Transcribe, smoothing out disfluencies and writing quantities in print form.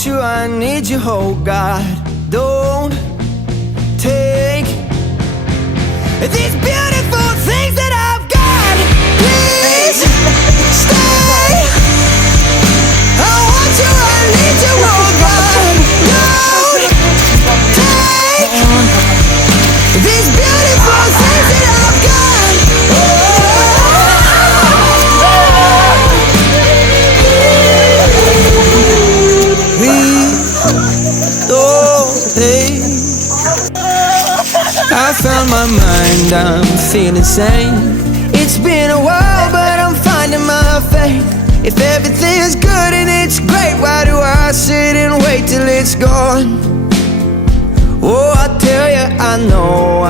want you, I need you, oh God. Don't take these beautiful things that I've got. Please stay. I want you, I need you, oh God. Don't take these beautiful things that I've got. Please don't take. I found my mind, I'm feeling sane. It's been a while, but I'm finding my faith. If everything's good and it's great, why do I sit and wait till it's gone? Oh, I tell you, I know